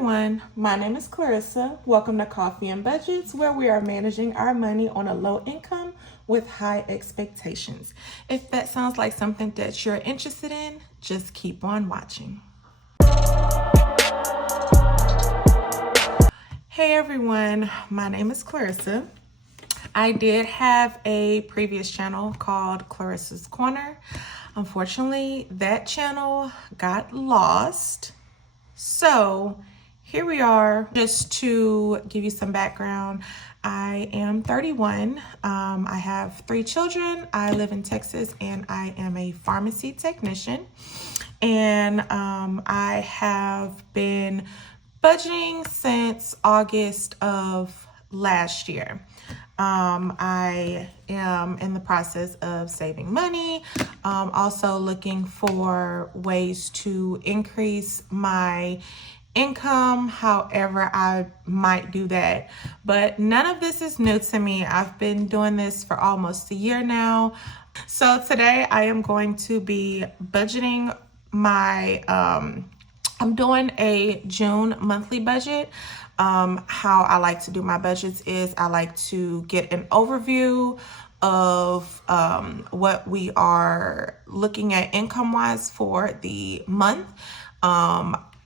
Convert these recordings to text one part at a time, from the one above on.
everyone, my name is Clarissa. Welcome to Coffee and Budgets, where we are managing our money on a low income with high expectations. If that sounds like something that you're interested in, just keep on watching. Hey everyone, my name is Clarissa. I did have a previous channel called Clarissa's Corner. Unfortunately, that channel got lost. So here we are. Just to give you some background, I am 31. I have 3 children. I live in Texas and I am a pharmacy technician. And I have been budgeting since August of last year. I am in the process of saving money, also looking for ways to increase my income, however I might do that. But none of this is new to me. I've been doing this for almost a year now. So today I am going to be budgeting my, I'm doing a June monthly budget. How I like to do my budgets is I like to get an overview of what we are looking at income-wise for the month,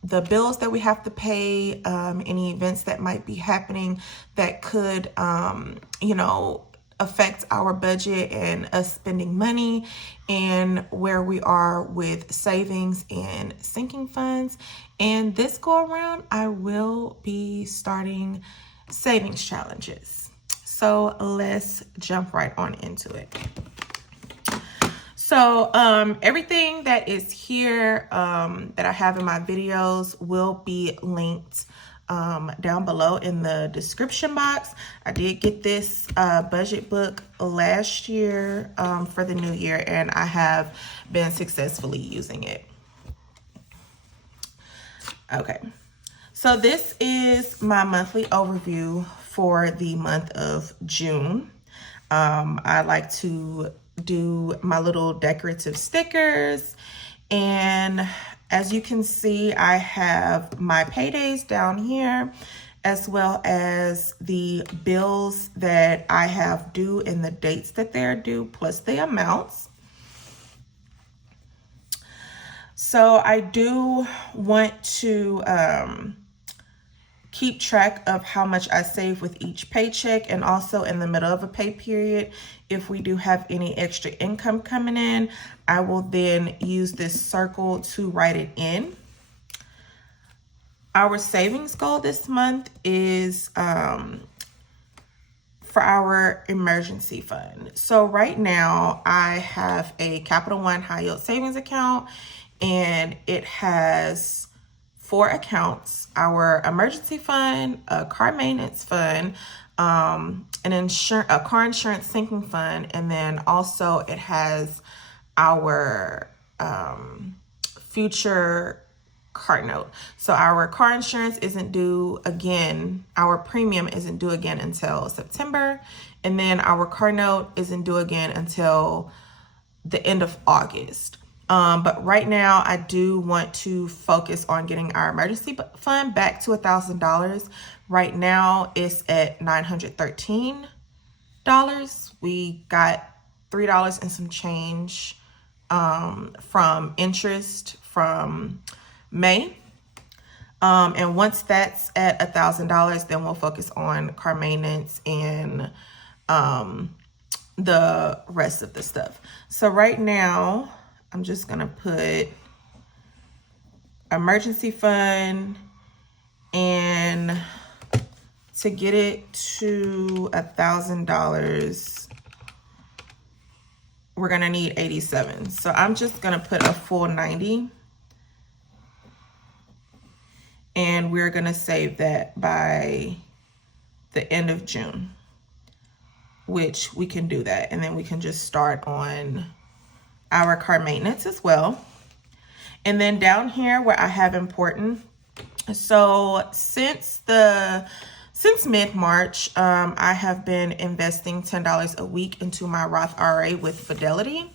the bills that we have to pay, any events that might be happening that could, affect our budget and us spending money, and where we are with savings and sinking funds. And this go around, I will be starting savings challenges. So let's jump right on into it. So everything that is here that I have in my videos will be linked down below in the description box. I did get this budget book last year for the new year, and I have been successfully using it. Okay, so this is my monthly overview for the month of June. I like to do my little decorative stickers, and as you can see, I have my paydays down here, as well as the bills that I have due and the dates that they're due, plus the amounts. So I do want to keep track of how much I save with each paycheck, and also in the middle of a pay period, if we do have any extra income coming in, I will then use this circle to write it in. Our savings goal this month is for our emergency fund. So right now I have a Capital One high yield savings account, and it has 4 accounts: our emergency fund, a car maintenance fund, a car insurance sinking fund, and then also it has our future car note. So our car insurance isn't due again, our premium isn't due again until September, and then our car note isn't due again until the end of August. But right now I do want to focus on getting our emergency fund back to $1,000. Right now it's at $913. We got $3 and some change from interest from May. And once that's at $1,000, then we'll focus on car maintenance and the rest of the stuff. So right now I'm just gonna put emergency fund, and to get it to $1,000, we're gonna need 87. So I'm just gonna put a full 90, and we're gonna save that by the end of June, which we can do that, and then we can just start on our car maintenance as well. And then down here where I have important, so since mid-March, I have been investing $10 a week into my Roth IRA with Fidelity.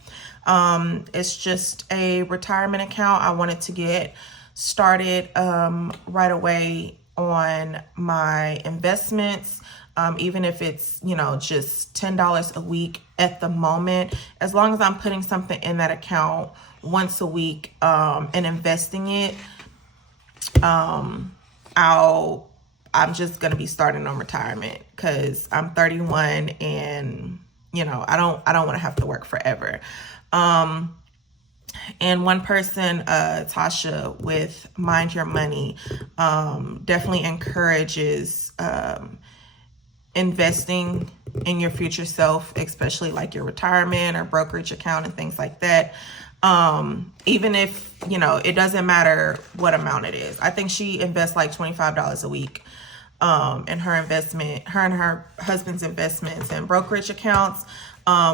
It's just a retirement account. I wanted to get started right away on my investments. Even if it's, just $10 a week at the moment, as long as I'm putting something in that account once a week and investing it, I'm just gonna be starting on retirement because I'm 31 and I don't want to have to work forever. And one person, Tasha with Mind Your Money, definitely encourages investing in your future self, especially like your retirement or brokerage account and things like that. Even if, it doesn't matter what amount it is. I think she invests like $25 a week in her and her husband's investments and brokerage accounts,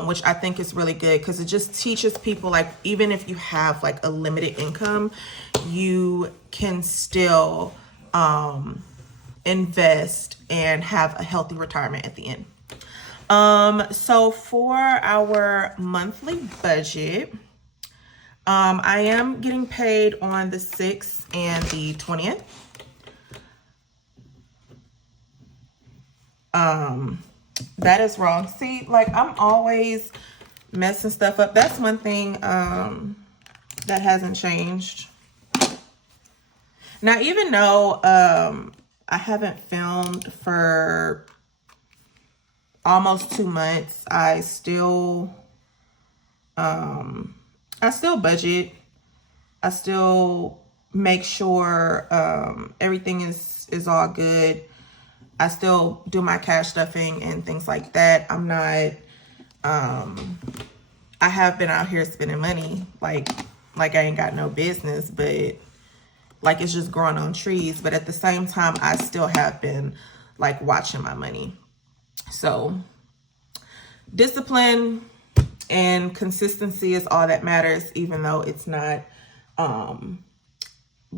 which I think is really good because it just teaches people, like, even if you have like a limited income, you can still invest and have a healthy retirement at the end. So for our monthly budget, I am getting paid on the 6th and the 20th. That is wrong. See, like, I'm always messing stuff up. That's one thing that hasn't changed. Now, even though I haven't filmed for almost 2 months, I still budget. I still make sure everything is all good. I still do my cash stuffing and things like that. I'm not, I have been out here spending money like I ain't got no business, but like it's just growing on trees. But at the same time, I still have been like watching my money. So discipline and consistency is all that matters, even though it's not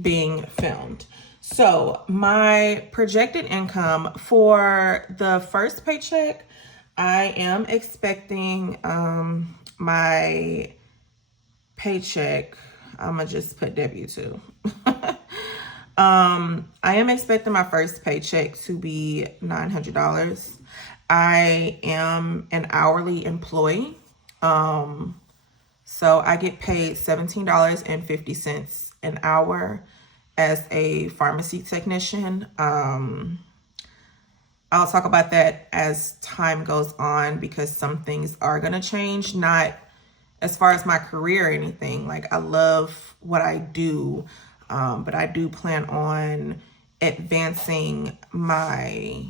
being filmed. So my projected income for the first paycheck, I am expecting my paycheck, I'm gonna just put W2. I am expecting my first paycheck to be $900. I am an hourly employee. So I get paid $17.50 an hour as a pharmacy technician. I'll talk about that as time goes on because some things are going to change, not as far as my career or anything. Like, I love what I do, but I do plan on advancing my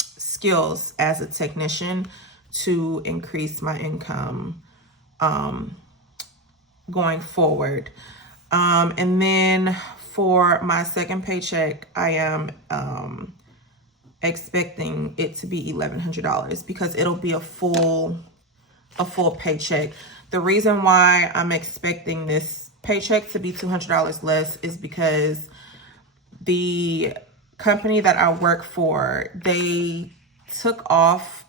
skills as a technician to increase my income going forward. And then for my second paycheck, I am expecting it to be $1,100 because it'll be a full paycheck. The reason why I'm expecting this paycheck to be $200 less is because the company that I work for, they took off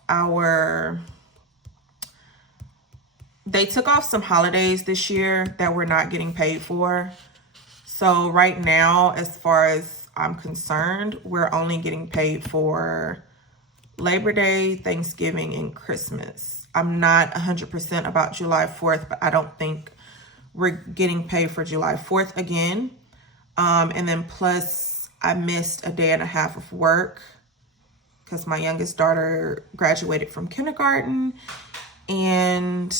some holidays this year that we're not getting paid for. So right now, as far as I'm concerned, we're only getting paid for Labor Day, Thanksgiving, and Christmas. I'm not 100% about July 4th, but I don't think we're getting paid for July 4th again. And then plus, I missed a day and a half of work because my youngest daughter graduated from kindergarten, and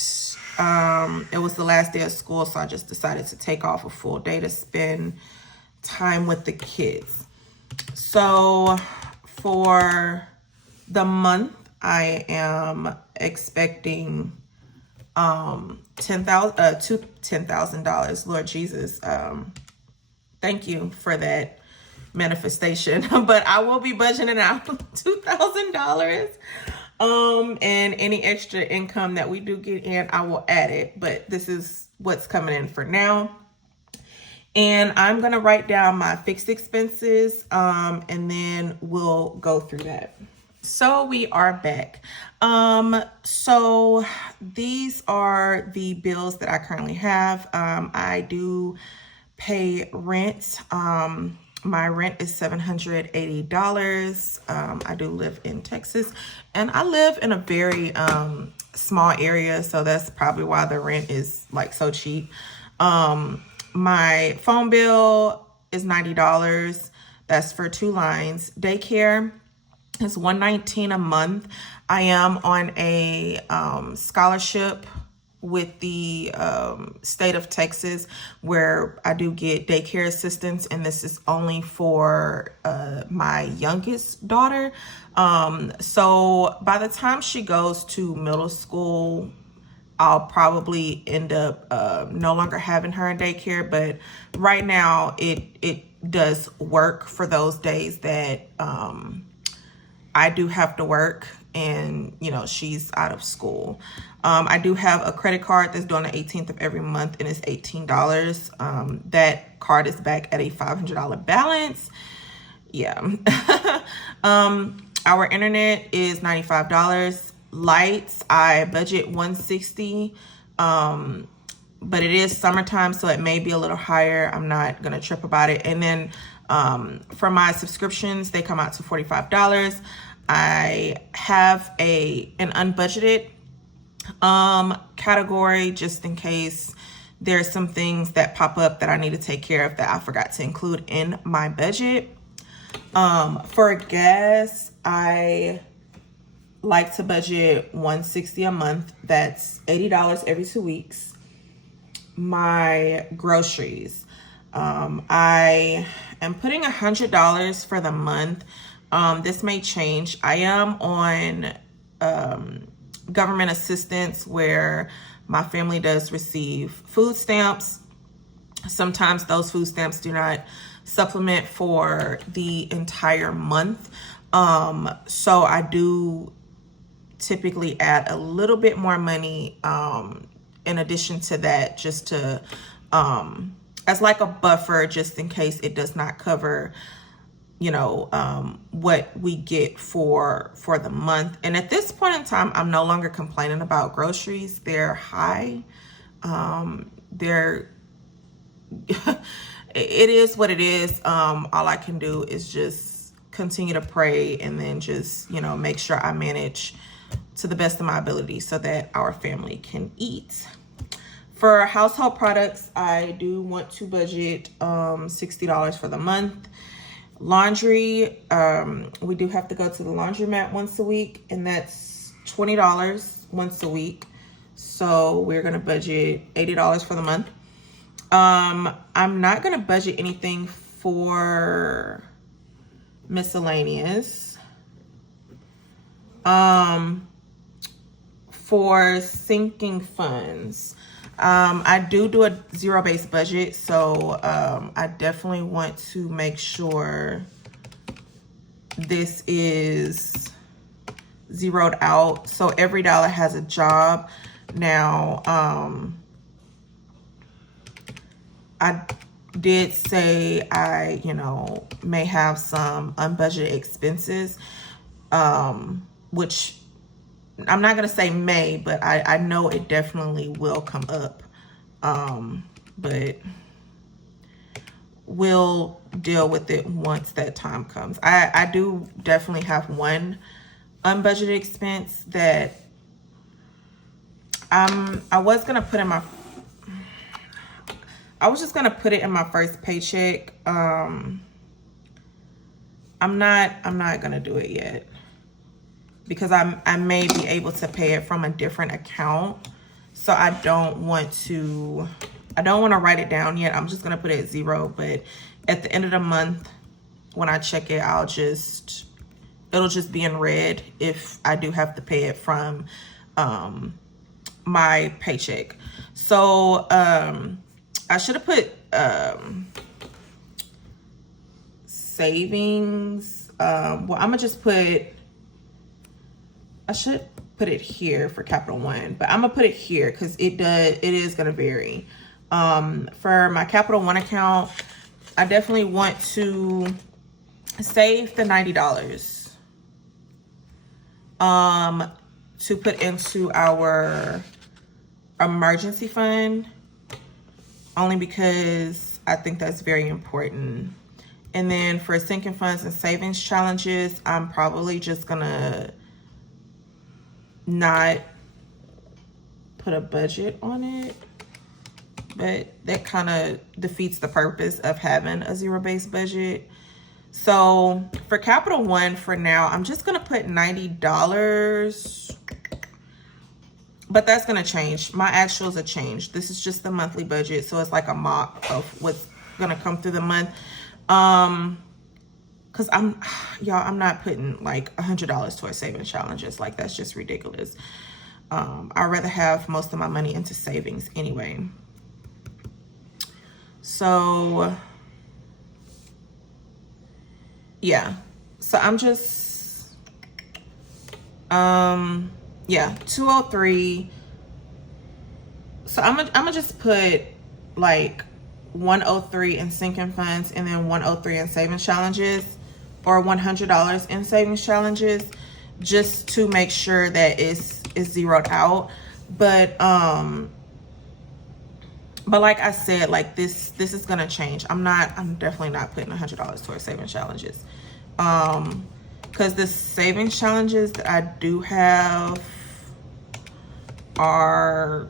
it was the last day of school, so I just decided to take off a full day to spend time with the kids. So for the month, I am expecting $10,000. Lord Jesus, thank you for that manifestation. But I will be budgeting out $2,000. And any extra income that we do get in, I will add it. But this is what's coming in for now. And I'm going to write down my fixed expenses, and then we'll go through that. So we are back. So these are the bills that I currently have. I do pay rent. My rent is $780. I do live in Texas, and I live in a very small area, so that's probably why the rent is like so cheap. My phone bill is $90. That's for 2 lines. Daycare is $119 a month. I am on a scholarship with the state of Texas, where I do get daycare assistance, and this is only for my youngest daughter. So by the time she goes to middle school, I'll probably end up no longer having her in daycare, but right now it does work for those days that I do have to work and, you know, she's out of school. I do have a credit card that's due on the 18th of every month, and it's $18. That card is back at a $500 balance. Yeah. Our internet is $95. Lights, I budget $160. But it is summertime, so it may be a little higher. I'm not gonna trip about it. And then for my subscriptions, they come out to $45. I have an unbudgeted category, just in case there's some things that pop up that I need to take care of that I forgot to include in my budget. For gas, I like to budget $160 a month. That's $80 every 2 weeks. My groceries, I am putting $100 for the month. This may change. I am on government assistance, where my family does receive food stamps. Sometimes those food stamps do not supplement for the entire month. So I do typically add a little bit more money in addition to that, just to as like a buffer, just in case it does not cover, you know, what we get for the month. And at this point in time, I'm no longer complaining about groceries. They're high. It is what it is. All I can do is just continue to pray, and then just, you know, make sure I manage to the best of my ability so that our family can eat. For household products, I do want to budget $60 for the month. Laundry, we do have to go to the laundromat once a week, and that's $20 once a week. So we're gonna budget $80 for the month. I'm not gonna budget anything for miscellaneous. For sinking funds, I do a zero-based budget, so I definitely want to make sure this is zeroed out, so every dollar has a job. Now, I did say I, you know, may have some unbudgeted expenses, which I'm not gonna say may, but I know it definitely will come up. But we'll deal with it once that time comes. I do definitely have one unbudgeted expense that I was gonna put in my, I was just gonna put it in my first paycheck. I'm not gonna do it yet, because I may be able to pay it from a different account. So I don't want to write it down yet. I'm just gonna put it at zero, but at the end of the month, when I check it, it'll just be in red if I do have to pay it from my paycheck. So I should have put savings. Well, I'm gonna just put, I should put it here for Capital One, but I'm gonna put it here because it is gonna vary. For my Capital One account, I definitely want to save the $90 to put into our emergency fund, only because I think that's very important. And then for sinking funds and savings challenges, I'm probably just gonna not put a budget on it, but that kind of defeats the purpose of having a zero-based budget. So for Capital One for now, I'm just gonna put $90, but that's gonna change. My actuals are changed. This is just the monthly budget, so it's like a mock of what's gonna come through the month. Cause I'm not putting like $100 towards savings challenges. Like, that's just ridiculous. I'd rather have most of my money into savings anyway. So yeah, so I'm just, yeah, 203. So I'm gonna just put like 103 in sinking funds and then 103 in savings challenges, or $100 in savings challenges, just to make sure that it's zeroed out. But like I said, like this is gonna change. I'm definitely not putting $100 towards savings challenges, because the savings challenges that I do have are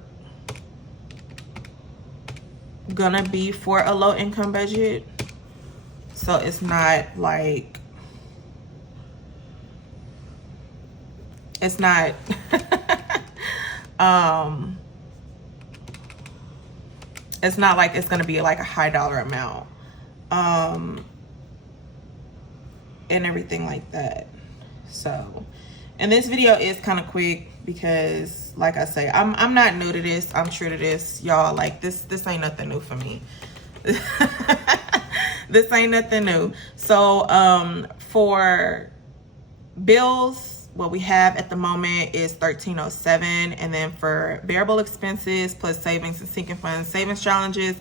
gonna be for a low income budget. So it's not like, it's not it's not like it's gonna be like a high dollar amount, and everything like that. So, and this video is kind of quick because, like I say, I'm not new to this. I'm true to this, y'all. Like, this ain't nothing new for me. This ain't nothing new. So for bills, what we have at the moment is $1,307, and then for variable expenses plus savings and sinking funds, savings challenges,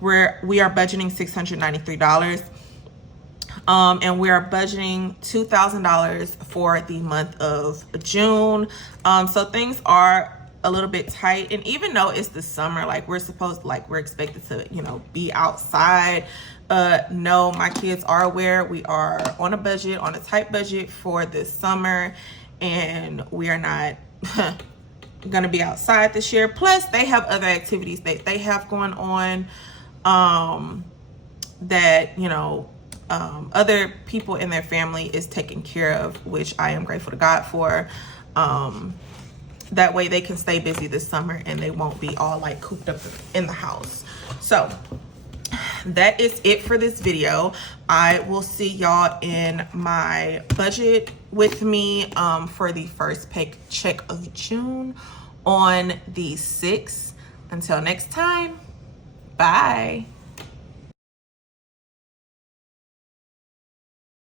we are budgeting $693. And we are budgeting $2,000 for the month of June. So things are a little bit tight, and even though it's the summer, like we're expected to, you know, be outside. No, my kids are aware we are on a budget, on a tight budget for this summer, and we are not gonna be outside this year. Plus, they have other activities that they have going on, that, you know, other people in their family is taken care of, which I am grateful to God for. That way they can stay busy this summer and they won't be all like cooped up in the house. So that is it for this video. I will see y'all in my budget with me for the first paycheck of June on the 6th. Until next time, bye.